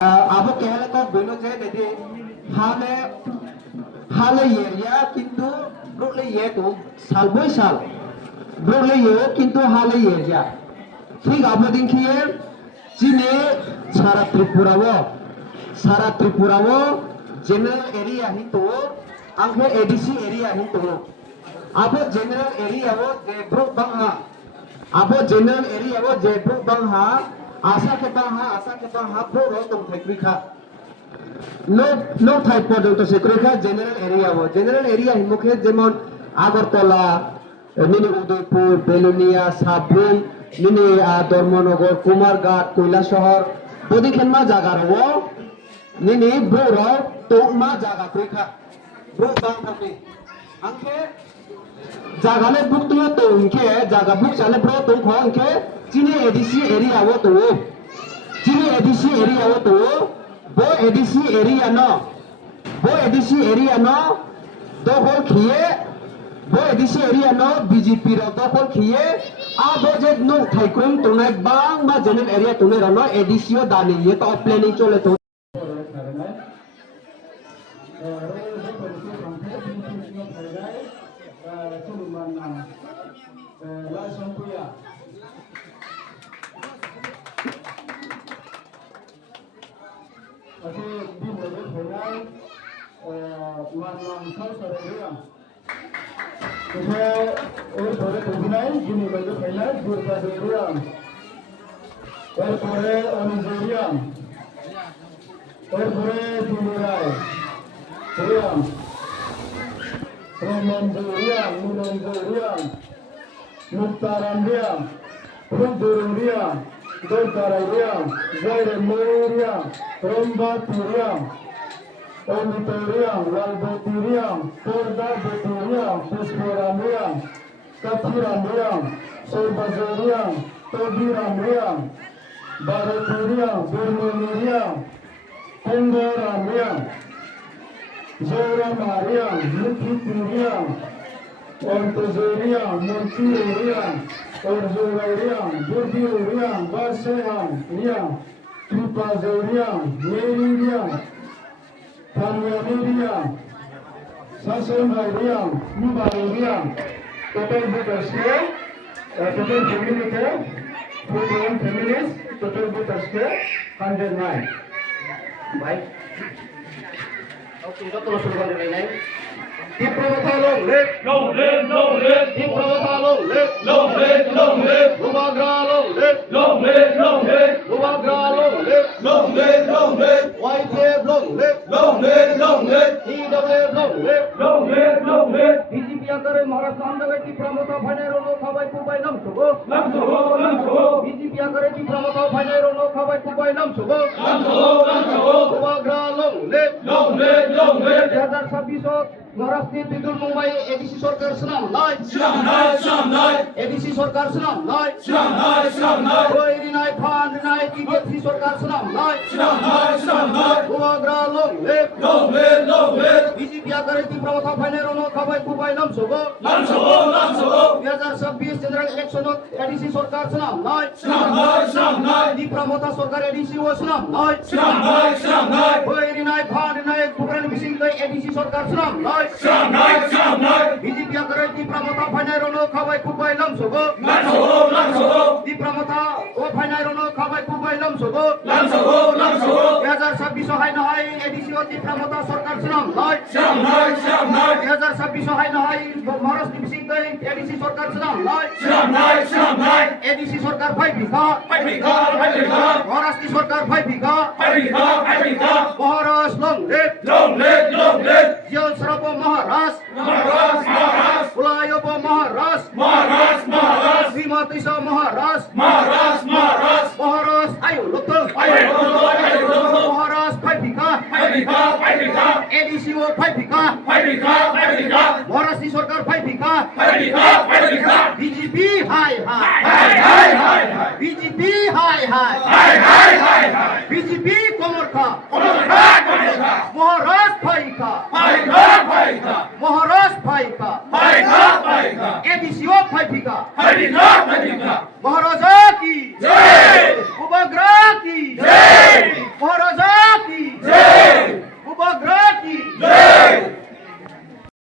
Abo kehele ko beno je dedi hale yeria kintu brole ye to sal boy sal brole ye kintu hale yeria ঠিক abo din khiye chine sara tripura wo general area hi to anghe adc area hi to abo general area wo je bro bangha abo general area wo je bro bangha asa ke bangha bro ro tong thekri kha no thai পর্যন্ত সেক্রেখা general area হিমুখে যেমন Agartala mini Udaipur Belonia Sabroom mini Dharmanagar Kumarghat Kailashahar বদিখেনমা জাগারো mini ব্রোর তোমা জাগা ক্রেখা bro বাংখানি আংকে জাগালে বুক তুলে তো ইনকে জাগা বুক চালে ব্রো তো খংকে চিনি এডিসি এরিয়া ও তো bo ADC area no dohol khiye bo ADC area no BJP ro dohol khiye abo je no thaikrum tunai bang ma general area tunai ro no ADC o dani ye to planning chole to Tapi di mana pernah mana kau seorang kita orang berbinai di mana pernah berbahagia orang Nigeria orang Dunia Nigeria Nutarandia Honduria Dontararia Zaire Rombaturia Omitoria Lalboturia Pordaboturia Pusporamia Katiramia Sorbazoria Tobiramia Baraturia Burmuria Pongoramia Zora Maria Mukituria Ortozoria Monturia Orzoria Burdiuria Baseha Tripazoria Meridia Tanyamiria Sasomaria Mubaria total voters here total family here 41 families total voters here 109 baik oke kita terus berjalan lain di Pramathalong lek di Pramathalong lek Lumagralong lek Lumagralong lek YTF long lek TWF long lek BJP akare Maharashtra andage di Pramata Phainero no khabai kubai nam sugo BJP akare di Pramata Phainero no khabai kubai nam sugo Lumagralong lek 2026 মহারাষ্ট্রে Vidur Mumbai ADC সরকার সালাম নাই ADC সরকার সালাম নাই ওইরি নাই fund নাই TSC সরকার সালাম নাই গোয়াগ্রা long lake BJP আকারে তীব্রতা ফাইনের নো খাবাই কুবাই নাম সগো 2026 জেনারেল ইলেকশন এডিসি সরকার সালাম নাই তীব্রতা সরকার এডিসি ও সালাম নাই ওইরি নাই ফান্ড নাই কুবরান মিশিং এডিসি সরকার সালাম নাই BJP akare di Pramata Phainero no khabai kubai lam sogo di Pramata o Phainero no khabai kubai lam sogo 2026 hai na hai ADC o di Pramata sarkar salam nai 2026 hai na hai Maharashtra bising dai ADC sarkar salam nai ADC sarkar bhai bika Maharashtra sarkar bhai bika Maharashtra long lek Jal Sarapo Maharashtra Ulayopo Maharashtra Vimatisa Maharashtra ayo loto Maharashtra bhai bika ADC o bhai bika Maharashtra sarkar bhai bika BJP hai BJP hai BJP komor kha Maharashtra bhai kha